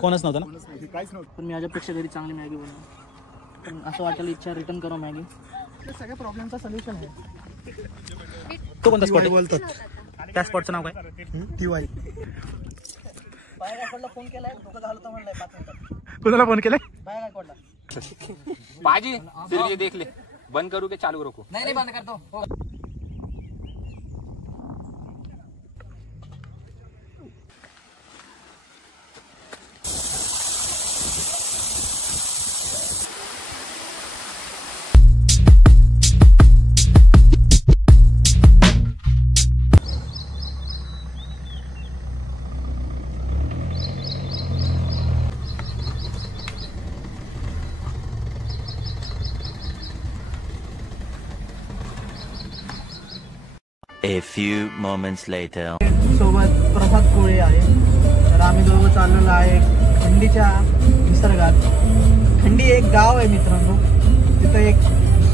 कोणच नव्हतं ना? काहीच नव्हतं. पण मी माझ्यापेक्षा घरी चांगली मॅगी बनवली. पण असं वाटायला इच्छा रिटर्न करा मॅगी. हे सगळ्या प्रॉब्लेमचा सोल्युशन आहे. तो कोणता स्पॉट बोलतात? त्या स्पॉटचं नाव काय? TY. बाय गायकवाडला फोन केलाय, डोकं घालतो म्हणलाय 5 मिनिटात. कुणाला फोन केलाय? बाय गायकवाडला. बाजी फिर ये देख ले, बंद करू के चालू रखू? नाही बंद करतो. हो. A few moments later. सोबत प्रसाद कोळे आहे. तर आम्ही दोघं चाललेलो आहे खंडीच्या निसर्गात. खंडी एक गाव आहे मित्रांनो. तिथं एक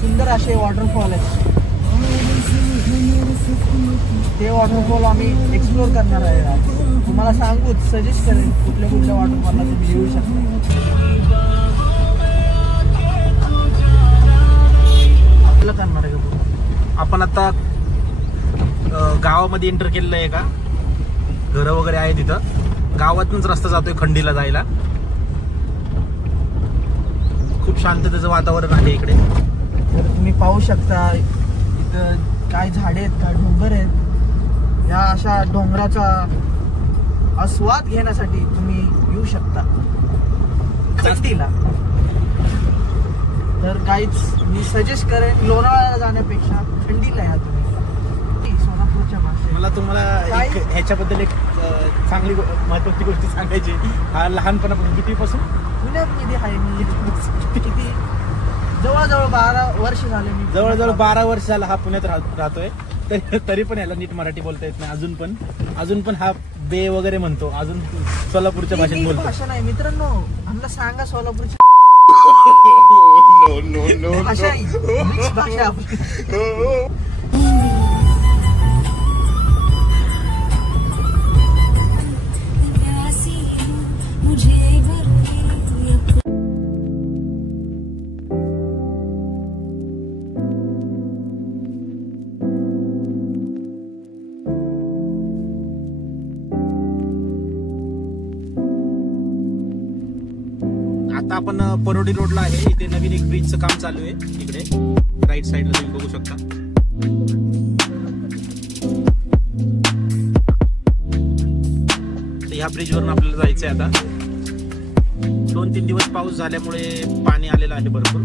सुंदर असे वॉटरफॉल आहे. ते वॉटरफॉल आम्ही एक्सप्लोर करणार आहे आज. तुम्हाला सांगूच सजेस्ट करेन कुठल्या वॉटरफॉलला तुम्ही येऊ शकता. आपल्याला करणार आहे का? आपण आता गावामध्ये एंटर केलेलं आहे का? घरं वगैरे आहे तिथं. गावातूनच रस्ता जातोय खंडीला जायला. खूप शांततेचं वातावरण आहे इकडे. तर तुम्ही पाहू शकता इथं काय झाडे आहेत, काय डोंगर आहेत. या अशा डोंगराचा आस्वाद घेण्यासाठी तुम्ही येऊ शकता खंडीला. तर काहीच मी सजेस्ट करेन लोणावळ्याला जाण्यापेक्षा खंडीला या तुम्ही. सोलापूरच्या भाषेत मला तुम्हाला ह्याच्याबद्दल एक चांगली महत्वाची गोष्ट सांगायची. हा लहानपणापासून कितीपासून पुण्यामध्ये आहे मी. किती जवळजवळ 12 वर्ष झाले. मी जवळजवळ 12 वर्ष झाला हा पुण्यात राहतोय. तरी पण याला नीट मराठी बोलता येत नाही अजून पण हा बे वगैरे म्हणतो. अजून सोलापूरच्या भाषेत बोलतो. भाषा नाही मित्रांनो. आम्हाला सांगा सोलापूरची भाषा आहे. भाषा आपली. आता आपण परोडी रोडला आहे. इथे नवीन एक ब्रिजचं काम चालू आहे. इकडे राईट साईडला तुम्ही बघू शकता. तर ह्या ब्रिजवरून आपल्याला जायचंय आता. 2-3 दिवस पाऊस झाल्यामुळे पाणी आलेलं आहे भरपूर.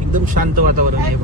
एकदम शांत वातावरण आहे.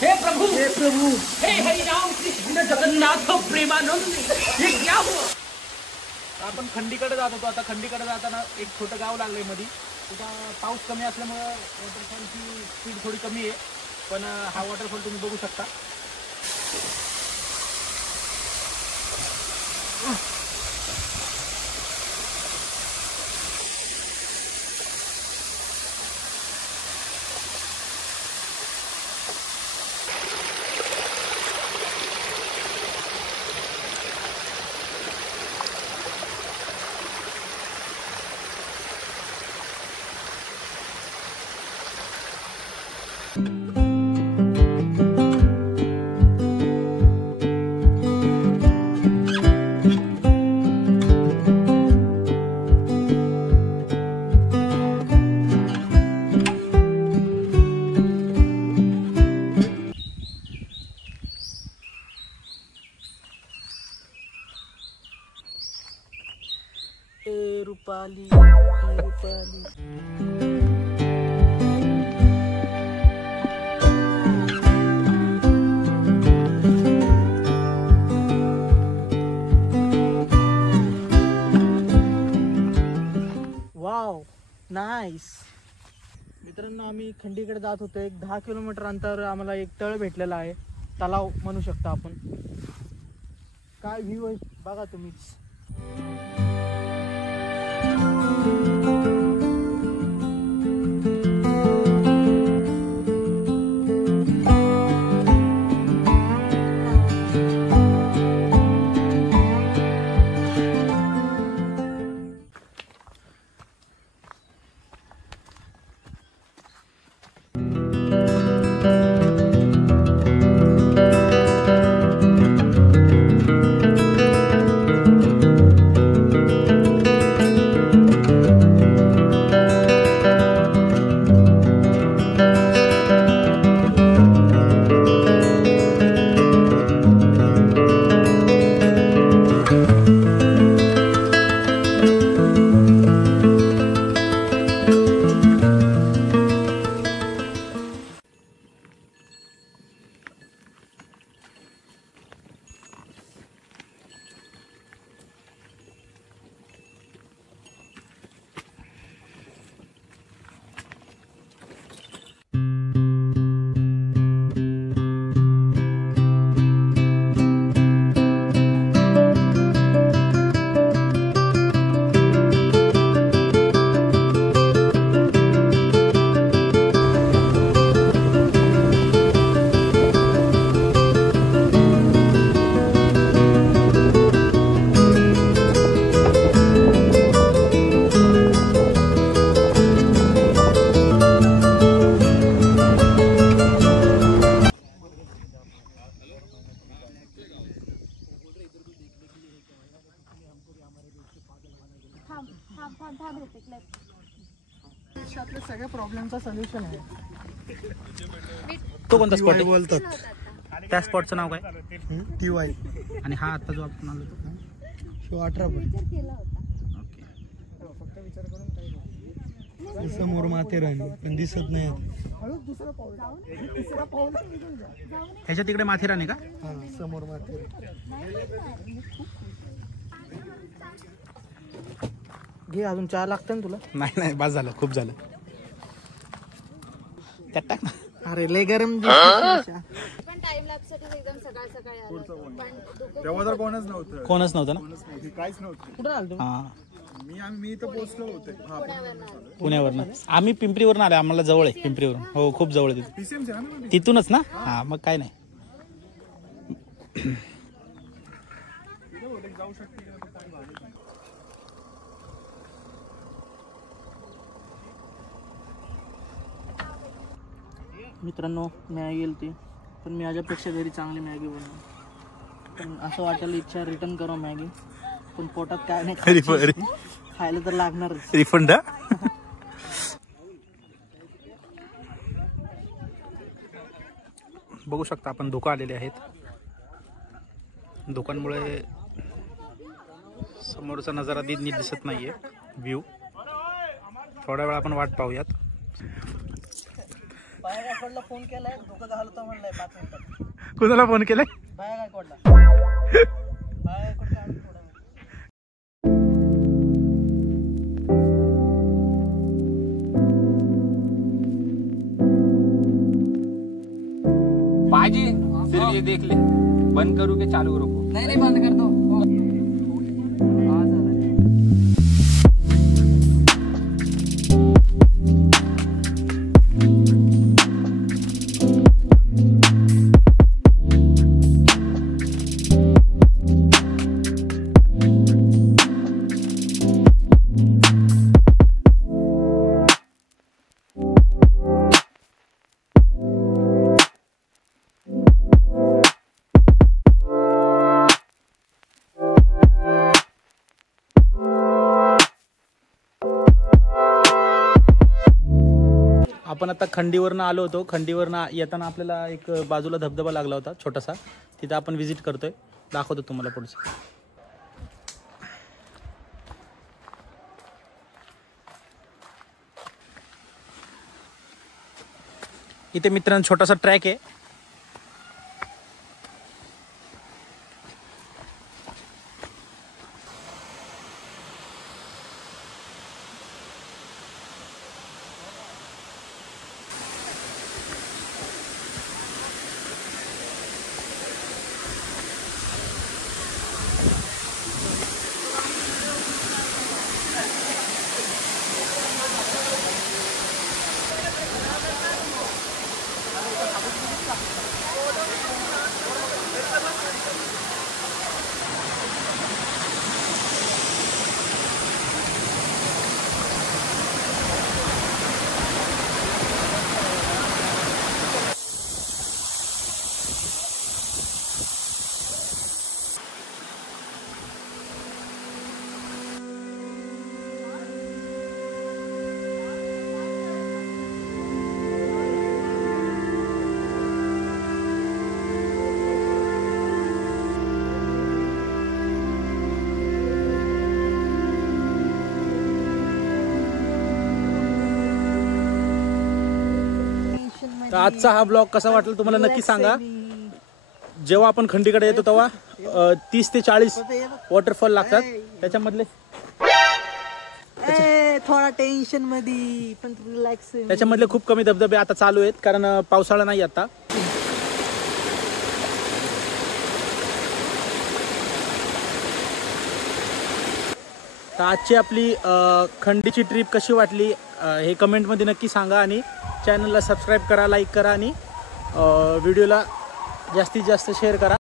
हे प्रभु हे हरिराम कृष्ण जगन्नाथ प्रेमानंद, ये क्या हुआ? आपण खंडीकडे जात होतो. आता खंडीकडे जाताना एक छोटं गाव लागलंय मध्ये. तिथं पाऊस कमी असल्यामुळे वॉटरफॉलची स्पीड थोडी कमी आहे. पण हा वॉटरफॉल तुम्ही बघू शकता. Rupali wow nice. मित्रांनो आम्ही खंडीकडे जात होतो. एक 10 किलोमीटर अंतरावर आम्हाला एक तळ भेटलेला आहे, तलाव म्हणू शकता आपण. काय व्ह्यू आहे बघा तुम्हीच. देशातल्या सगळ्या प्रॉब्लेमचा सोल्युशन आहे. तो कोणता स्पॉट आहे? बोलतात त्या स्पॉटचं नाव काय? TY. आणि हा आता जो आपण आलो तो शो 18 पण समोर माथेरान पण दिसत नाही. ह्याच्या तिकडे माथेरान आहे का? हा समोर माथेरान. घे अजून चहा लागतं ना तुला? नाही बस झालं, खूप झालं. त्यात टाक ना. अरे लय गरम पण टाइम लॅप्स साठी एकदम सकाळ सकाळी आलो होतो. पण तेव्हा तर कोणच नव्हतं. कोणच नव्हतं ना? काहीच नव्हतं. कुठं आलो तू? हा, मी इथं पोहोचलो होते. पुण्यावरनं. आम्ही पिंपरीवरून आलो, आम्हाला जवळ आहे पिंपरीवरून. हो खूप जवळ आहे तिथूनच ना. हा मग काय नाही. मित्रांनो मॅगी गेली ती, पण मी माझ्यापेक्षा घरी चांगली मॅगी बनवली. पण असं वाटायला इच्छा रिटर्न करा मॅगी, पण पोटात काय नाही खायला तर लागणारच. रिफंड. बघू शकता आपण धोका आलेले आहेत. धोक्यांमुळे समोरचा नजारा नीट दिसत नाहीये. व्ह्यू थोड्या वेळ आपण वाट पाहूयात. बाया गायकवाडला फोन केलाय, धोका घालतो म्हणलाय 5 मिनिटात. कुणाला फोन केलाय? बाया गायकवाडला. बाया गायकवाड काढून थोडा वेळ. बाजी सिर्फ ये देख ले, बंद करू के चालू रखो? नाही बंद कर दो. आपण आता खंडीवरनं आलो होतो. खंडीवरनं येताना आपल्याला एक बाजूला धबधबा लागला होता छोटासा, तिथं आपण व्हिजिट करतोय. दाखवतो तुम्हाला पुढचं. इथे मित्रांनो छोटासा ट्रॅक आहे. तर आजचा हा ब्लॉग कसा वाटला तुम्हाला नक्की सांगा. जेव्हा आपण खंडीकडे येतो तेव्हा 30 ते 40 वॉटरफॉल लागतात. त्याच्यामधले थोडा टेन्शन मध्ये पण रिलॅक्स. त्याच्यामधले खूप कमी धबधबे आता चालू आहेत कारण पावसाळा नाही आता. तर आजची आपली खंडीची ट्रिप कशी वाटली हे कमेंटमध्ये नक्की सांगा आणि चॅनलला सबस्क्राईब करा, लाईक करा आणि व्हिडिओला जास्तीत जास्त शेअर करा.